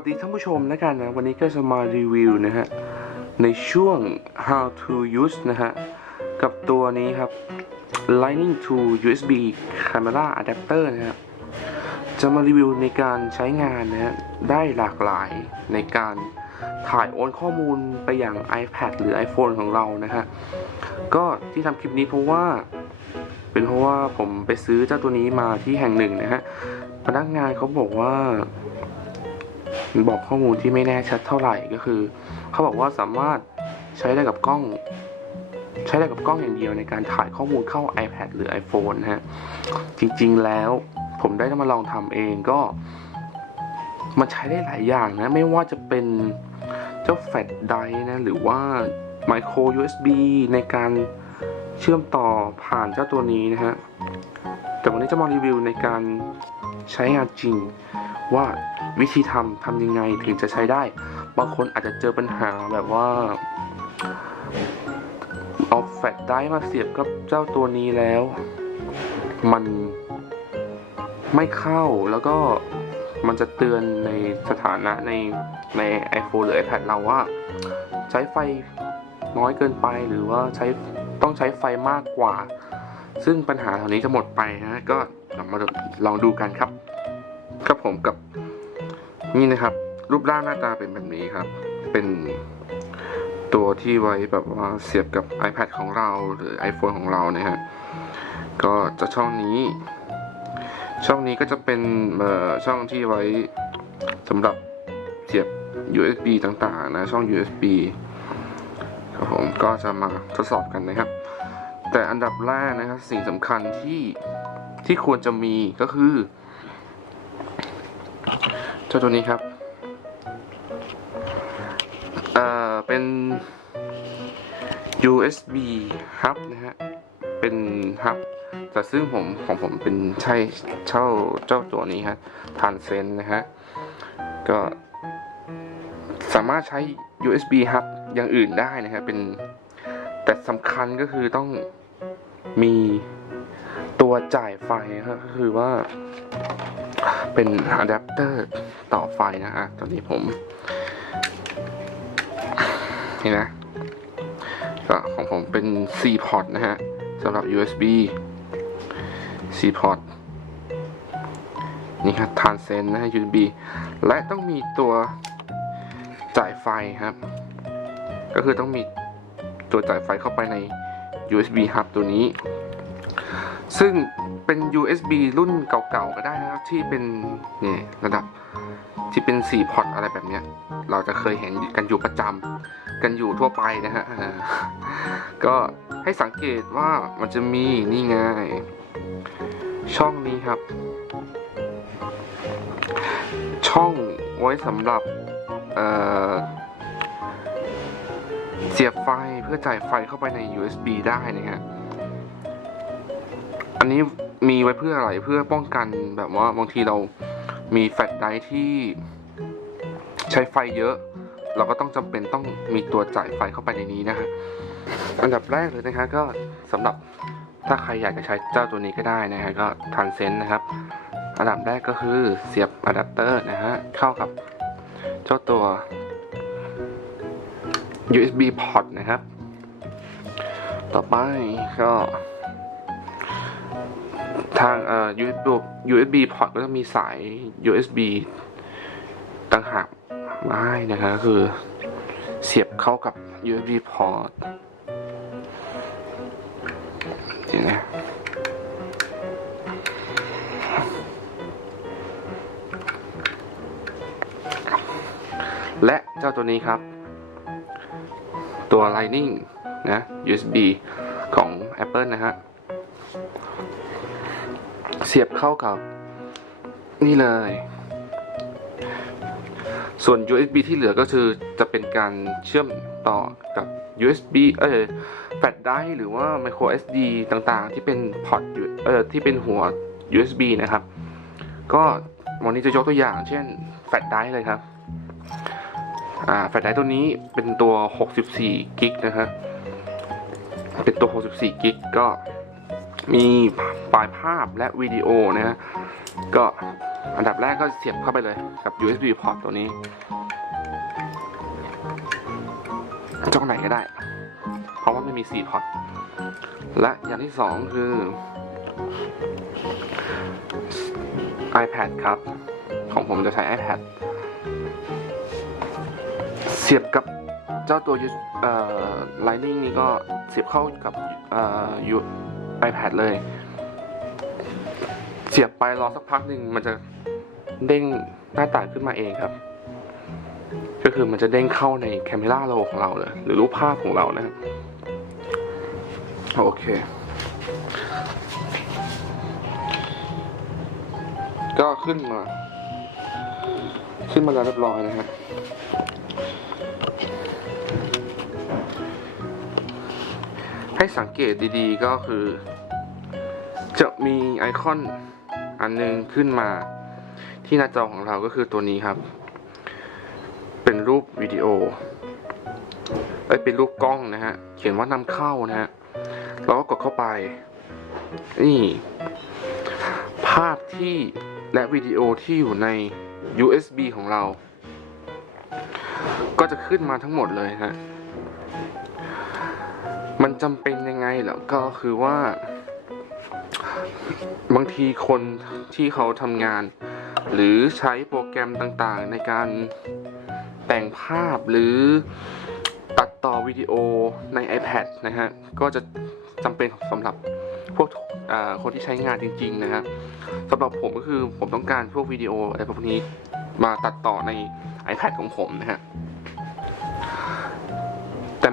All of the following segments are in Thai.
สวัสดีท่านผู้ชมนะกันนะ วันนี้ก็จะมารีวิวนะฮะ ในช่วง how to use นะฮะ กับตัวนี้ครับ Lightning to USB Camera Adapter นะฮะจะมารีวิวในการใช้งานนะฮะ ได้หลากหลายในการถ่ายโอนข้อมูลไปอยัง iPad หรือ iPhone ของเรานะฮะ ก็ที่ทำคลิปนี้เพราะว่า เป็นเพราะว่าผมไปซื้อเจ้าตัวนี้มาที่แห่งหนึ่งนะฮะพนักงานเขาบอกว่า บอกข้อมูลที่ไม่แน่ชัดเท่าไหร่ก็คือ เขาบอกว่าสามารถใช้ได้กับกล้อง ใช้ได้กับกล้องอย่างเดียวในการถ่ายข้อมูลเข้า iPad หรือ iPhone นะฮะจริงๆแล้วผมได้มาลองทำเองก็ มันใช้ได้หลายอย่างนะ ไม่ว่าจะเป็นเจ้าแฟลชไดร์นะ หรือว่า micro USB ในการเชื่อมต่อผ่านเจ้าตัวนี้นะฮะแต่วันนี้จะมารีวิวในการใช้งานจริง ว่าวิธีทำทำยังไงถึงจะใช้ได้ บางคนอาจจะเจอปัญหาแบบว่าเอาแฟลชไดรฟ์มาเสียบกับเจ้าตัวนี้แล้ว มันไม่เข้าแล้วก็มันจะเตือนในสถานะในใน iPhone หรือ iPad เราว่า ใช้ไฟน้อยเกินไปหรือว่าใช้ต้องใช้ไฟมากกว่า ซึ่งปัญหาเหล่านี้จะหมดไปนะก็มาลองดูกันครับ ครับผมกับนี่นะครับ รูปร่างหน้าตาเป็นแบบนี้ครับ เป็นตัวที่ไว้แบบว่าเสียบกับ iPad ของเราหรือ iPhone ของเรานะฮะก็จะช่องนี้ ช่องนี้ก็จะเป็นช่องที่ไว้สำหรับเสียบ USB ต่างๆ นะช่อง USB ครับผมก็จะมาทดสอบกันนะครับ แต่อันดับแรกนะครับสิ่งสำคัญที่ที่ควรจะมีก็คือ เจ้าตัวนี้ครับเอ่อเป็น USB hub นะฮะ เป็นฮับ แต่ซึ่งผมของผมเป็นใช่เช่าเจ้าตัวนี้ฮะทานเซนนะฮะ ก็สามารถใช้ USB hub อย่างอื่นได้นะฮะเป็นแต่สำคัญก็คือต้องมีตัวจ่ายไฟครับก็คือว่า เป็นอะแดปเตอร์ต่อไฟนะฮะตอนนี้ผม นี่นะ ก็ของผมเป็น C port นะฮะสำหรับ USB C port นี่ครับทานเซนนะฮะ USB และต้องมีตัวจ่ายไฟครับ ก็คือต้องมีตัวจ่ายไฟเข้าไปใน USB hub ตัวนี้ ซึ่ง เป็น USB รุ่นเก่าๆก็ได้นะครับ ที่เป็นนี่ระดับที่เป็น 4 พอร์ตอะไรแบบเนี้ย เราจะเคยเห็นกันอยู่ประจำกันอยู่ทั่วไปนะฮะก็ให้สังเกตว่ามันจะมีนี่ไงช่องนี้ครับ ช่องไว้สำหรับเเสียบไฟเพื่อจ่ายไฟเข้าไปใน USB ได้นะฮะอันนี้ มีไว้เพื่ออะไรเพื่อป้องกันแบบว่าบางทีเรามีแฟลชไดรฟ์ที่ใช้ไฟเยอะ เราก็ต้องจำเป็นต้องมีตัวจ่ายไฟเข้าไปในนี้นะฮะอันดับแรกเลยนะฮะก็สำหรับถ้าใครอยากจะใช้เจ้าตัวนี้ก็ได้นะฮะก็ทันเซนนะครับ อันดับแรกก็คือเสียบอะแดปเตอร์นะฮะเข้ากับเจ้าตัว USB port นะครับ ต่อไปก็ ทางเอ่อ USB USB port ก็จะมีสาย USB ต่างหากมาให้นะครับก็คือเสียบเข้ากับ USB port เดี๋ยวนะและเจ้าตัวนี้ครับ ตัว Lightning นะ USB ของ Apple นะฮะ เสียบเข้ากับ นี่เลย ส่วน USB ที่เหลือก็คือจะเป็นการเชื่อมต่อกับ USB เออแฟลชไดร์หรือว่า micro SD ต่างๆ ที่เป็นพอร์ตเออที่เป็นหัว USB นะครับ ก็วันนี้จะยกตัวอย่าง เช่นแฟลชไดร์เลยครับอ่าแฟลชไดร์ตัวนี้เป็นตัว 64 กิกนะฮะเป็นตัว 64 กิกก็ มีไฟล์ภาพและวิดีโอนะฮะก็อันดับแรกก็เสียบเข้าไปเลยกับ USB port ตัวนี้ช่องไหนก็ได้ เพราะว่าไม่มี 4 พอร์ต และอย่างที่สองคือ iPad ครับ ของผมจะใช้ iPad เสียบกับเจ้าตัว Lightning นี้ก็เสียบเข้ากับ iPad เลย เสียบไปรอสักพักหนึ่งมันจะเด้งหน้าต่างขึ้นมาเองครับ ก็คือมันจะเด้งเข้าใน Camera Roll ของเราเลย หรือรูปภาพของเรานะครับโอเค ก็ขึ้นมา ขึ้นมาแล้วเรียบร้อยนะฮะ ให้สังเกตดีๆก็คือ จะมีไอคอนอันหนึงขึ้นมา ที่หน้าจอของเราก็คือตัวนี้ครับ เป็นรูปวิดีโอเอ้ยเป็นรูปกล้องนะฮะ เขียนว่านำเข้านะฮะเราก็กดเข้าไป นี่ ภาพที่และวิดีโอที่อยู่ใน USB ของเรา ก็จะขึ้นมาทั้งหมดเลยฮะ มันจำเป็นยังไงเหรอก็คือว่า บางทีคนที่เขาทำงาน หรือใช้โปรแกรมต่างๆ ในการแต่งภาพหรือตัดต่อวิดีโอใน iPad นะฮะ ก็จะจำเป็นสำหรับพวกคนที่ใช้งานจริง ๆ นะฮะสำหรับผมก็คือผมต้องการพวกวิดีโออะไรพวกนี้มาตัดต่อใน iPad ของผมนะฮะ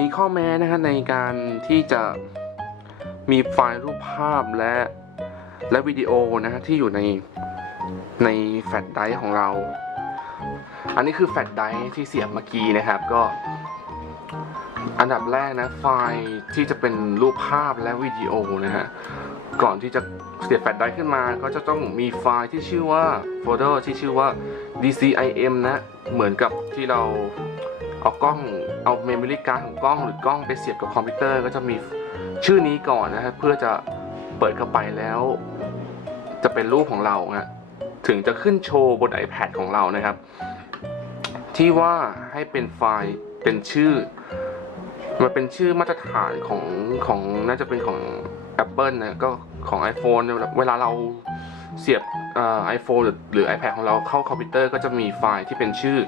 มีข้อแม้นะฮะในการที่จะมีไฟล์รูปภาพและและวิดีโอนะฮะที่อยู่ในในแฟลชไดรฟ์ของเรา อันนี้คือแฟลชไดรฟ์ที่เสียบเมื่อกี้นะครับก็อันดับแรกนะไฟล์ที่จะเป็นรูปภาพและวิดีโอนะฮะก่อนที่จะเสียบแฟลชไดรฟ์ขึ้นมา ก็จะต้องมีไฟล์ที่ชื่อว่าโฟลเดอร์ที่ชื่อว่า DCIM นะเหมือนกับที่เรา เอากล้องเอาเมมโมรี่การ์ดของกล้องหรือกล้องไปเสียบกับคอมพิวเตอร์ก็จะมีชื่อนี้ก่อนนะฮะเพื่อจะเปิดเข้าไปแล้ว จะเป็นรูปของเราฮะถึงจะขึ้นโชว์บน iPad ของเรานะครับ ที่ว่าให้เป็นไฟล์เป็นชื่อมันเป็นชื่อมาตรฐานของของน่าจะเป็นของ Apple นะก็ของ iPhone เนี่ยเวลาเราเสียบเอ่อ iPhone หรือหรือ iPad ของเราเข้าคอมพิวเตอร์ก็จะมีไฟล์ที่เป็นชื่อ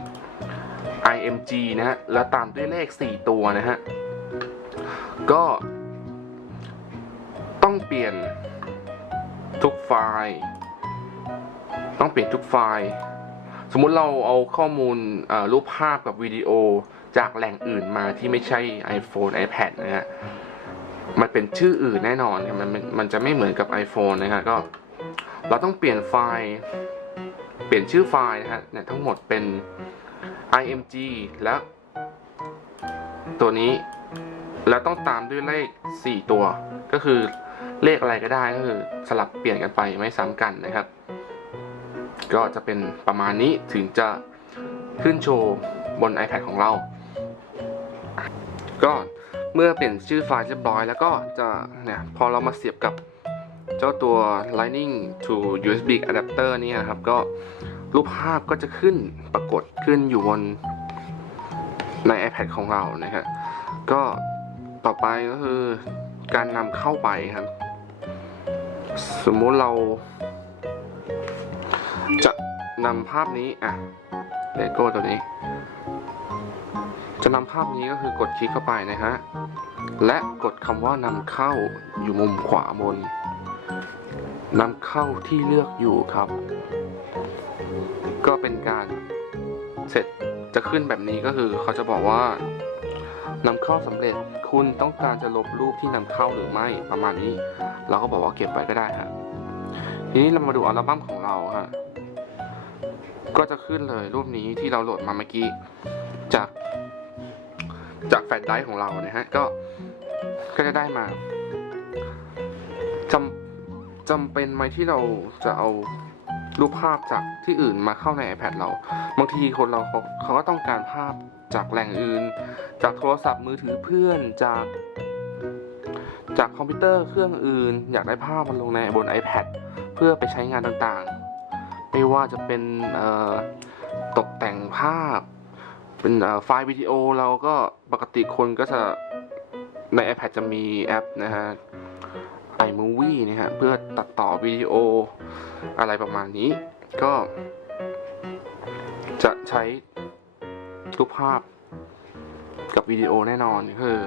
MG นะฮะ แล้วตามด้วยเลข 4 ตัวนะฮะ ก็ต้องเปลี่ยนทุกไฟล์ ต้องเปลี่ยนทุกไฟล์ สมมุติเราเอาข้อมูลรูปภาพกับวิดีโอจากแหล่งอื่นมาที่ไม่ใช่ iPhone iPad นะฮะ มันเป็นชื่ออื่นแน่นอนครับมันมันมันจะไม่เหมือนกับ iPhone นะฮะ ก็เราต้องเปลี่ยนไฟล์ เปลี่ยนชื่อไฟล์นะฮะเนี่ยทั้งหมดเป็น img แล้วตัวนี้ แล้วต้องตามด้วยเลข 4 ตัว ก็คือเลขอะไรก็ได้ก็คือสลับเปลี่ยนกันไปไม่ซ้ำกันนะครับ ก็จะเป็นประมาณนี้ถึงจะขึ้นโชว์บน iPad ของเรา ก็เมื่อเปลี่ยนชื่อไฟล์เรียบร้อยแล้วก็จะเนี่ยพอเรามาเสียบกับเจ้าตัว Lightning to USB adapter นี่นะครับ ก็ รูปภาพก็จะขึ้นปรากฏขึ้นอยู่บนใน iPad ของเรานะฮะก็ต่อไปก็คือการนำเข้าไปครับ สมมุติเรา จะนำภาพนี้อะเลโก้ตัวนี้ จะนำภาพนี้ก็คือกดคลิกเข้าไปนะฮะและกดคำว่านำเข้าอยู่มุมขวาบนนำเข้าที่เลือกอยู่ครับ ก็เป็นการเสร็จจะขึ้นแบบนี้ก็คือ เขาจะบอกว่านำเข้าสำเร็จคุณต้องการจะลบรูปที่นำเข้าหรือไม่ประมาณนี้ เราก็บอกว่าเก็บไว้ก็ได้ฮะทีนี้เรามาดูอัลบั้มของเราฮะก็จะขึ้นเลยรูปนี้ที่เราโหลดมาเมื่อกี้จากจากแฟลชไดรฟ์ของเรานะฮะก็ก็จะได้มาจำจำเป็นไหมที่เราจะเอา รูปภาพจากที่อื่นมาเข้าใน iPad เรา บางทีคนเราเขาเขาก็ต้องการภาพจากแหล่งอื่น จากโทรศัพท์มือถือเพื่อนจาก จากคอมพิวเตอร์เครื่องอื่น อยากได้ภาพมันลงในบน iPad เพื่อไปใช้งานต่างๆ ไม่ว่าจะเป็นตกแต่งภาพ เป็นไฟล์วิดีโอเราก็ปกติคนก็จะใน iPad จะมีแอปนะฮะ iMovie นะฮะเพื่อตัดต่อวิดีโอ อะไรประมาณนี้ ก็ จะใช้รูปภาพกับวิดีโอแน่นอนคือ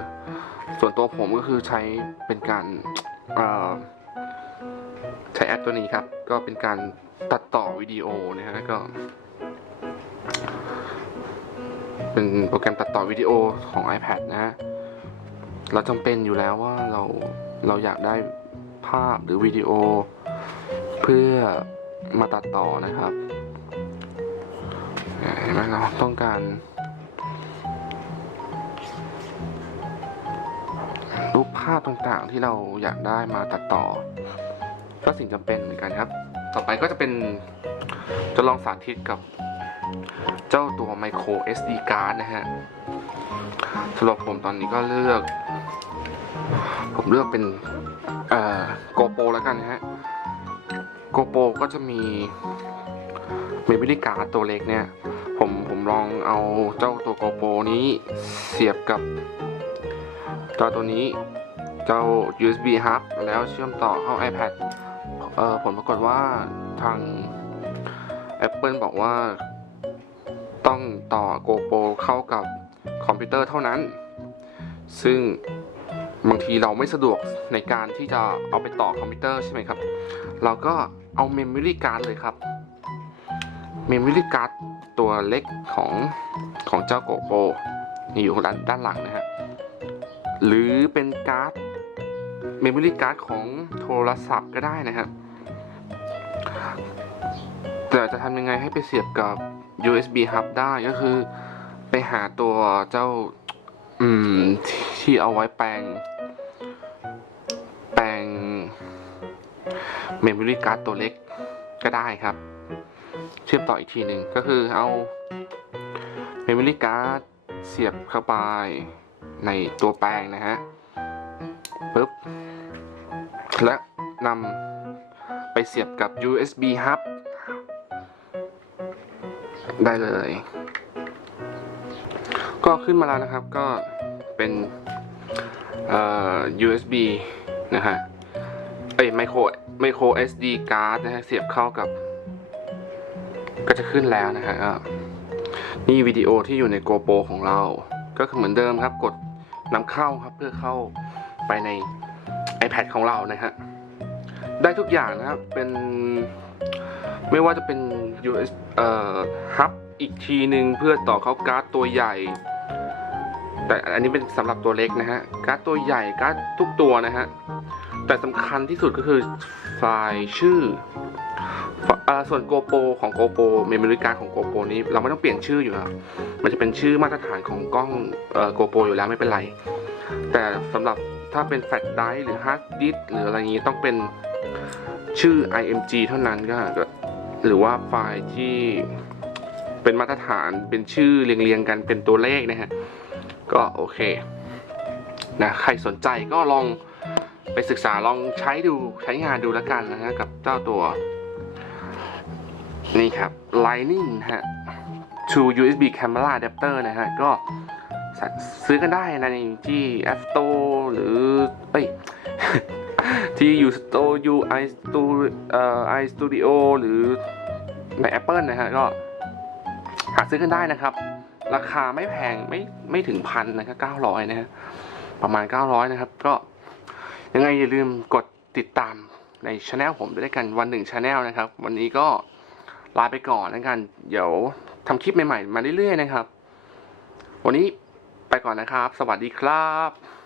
ส่วนตัวผมก็คือใช้เป็นการใช้แอปตัวนี้ครับ ก็เป็นการตัดต่อวิดีโอนะฮะก็เป็นโปรแกรมตัดต่อวิดีโอของ iPad นะฮะเราจำเป็นอยู่แล้วว่าเราเราอยากได้ภาพหรือวิดีโอ พื่อมาตัดต่อนะครับเห็นไหมเราต้องการรูปภาพต่างๆที่เราอยากได้มาตัดต่อ ก็สิ่งจำเป็นเหมือนกันครับ ต่อไปก็จะเป็นจะลองสาธิตกับเจ้าตัว micro SD card นะฮะสำหรับผมตอนนี้ก็เลือก ผมเลือกเป็นเอ่อ GoPro แล้วกันนะฮะ GoPro ก็จะมี memory card ตัวเล็กเนี่ย ผมผมลองเอาเจ้าตัว GoPro นี้เสียบกับเจ้าตัวนี้เจ้า USB hub แล้วเชื่อมต่อเข้า iPad เอ่อผลปรากฏว่าทาง Apple บอกว่าต้องต่อ GoPro เข้ากับคอมพิวเตอร์เท่านั้น ซึ่ง บางทีเราไม่สะดวกในการที่จะเอาไปต่อคอมพิวเตอร์ใช่ไหมครับ เราก็เอา Memory Card เลยครับ Memory Card ตัวเล็กของของเจ้า GoPro นี่อยู่ด้านด้านหลังนะฮะหรือเป็นการ์ด Memory Card ของโทรศัพท์ก็ได้นะครับแต่จะทำยังไงให้ไปเสียบกับ USB hub ได้ก็คือ ไปหาตัวเจ้า อืม ที่เอาไว้แปลง แปลง Memory Card ตัวเล็กก็ได้ครับ เชื่อมต่ออีกทีหนึ่งก็คือเอา Memory Card เสียบเข้าไปในตัวแปลงนะฮะปึ๊บและนำไปเสียบกับ USB hub ได้เลย ก็ขึ้นมาแล้วนะครับก็เป็น USB นะฮะเอ้ย micro micro SD card นะฮะเสียบเข้ากับ ก็จะขึ้นแล้วนะฮะนี่วิดีโอที่อยู่ใน GoPro ของเรา ก็คือเหมือนเดิมครับ กดนำเข้าครับเพื่อเข้าไปใน iPad ของเรานะฮะได้ทุกอย่างนะครับเป็นไม่ว่าจะเป็น US เอ่อฮับอีกทีหนึ่งเพื่อต่อเข้าการ์ดตัวใหญ่ แต่อันนี้เป็นสำหรับตัวเล็กนะฮะการ์ดตัวใหญ่การ์ดทุกตัวนะฮะแต่สำคัญที่สุดก็คือไฟล์ชื่ออส่วน GoPro ของ GoPro Memory Card ของ GoPro นี้เราไม่ต้องเปลี่ยนชื่ออยู่แล้วมันจะเป็นชื่อมาตรฐานของกล้องเอ่อ GoPro อยู่แล้วไม่เป็นไร แต่สำหรับถ้าเป็นแฟลชไดร์หรือฮาร์ดดิสหรืออะไรอย่างนี้ต้องเป็นชื่อ IMG เท่านั้นก็หรือว่าไฟล์ที่เป็นมาตรฐานเป็นชื่อเรียงๆกันเป็นตัวเลขนะฮะ ก็โอเคนะใครสนใจก็ลองไปศึกษาลองใช้ดูใช้งานดูแล้วกันนะฮะกับเจ้าตัว นี่ครับ Lightning ฮะ to USB camera adapter นะฮะ ก็ซื้อกันได้ในที่ App Store หรือเอ้ยที่ U Store U i Studio เอ่อ i Studio หรือใน Apple นะฮะ ก็หาซื้อกันได้นะครับ ราคาไม่แพงไม่ไม่ถึงพันนะครับเก้าร้อยนะฮะประมาณ900นะครับ ก็ยังไงอย่าลืมกดติดตามในช anel ผมด้วยกันวันหนึ่งช anel นะครับ วันนี้ก็ลาไปก่อนแล้วกัน เดี๋ยวทำคลิปใหม่ๆ มาเรื่อยๆนะครับ วันนี้ไปก่อนนะครับ สวัสดีครับ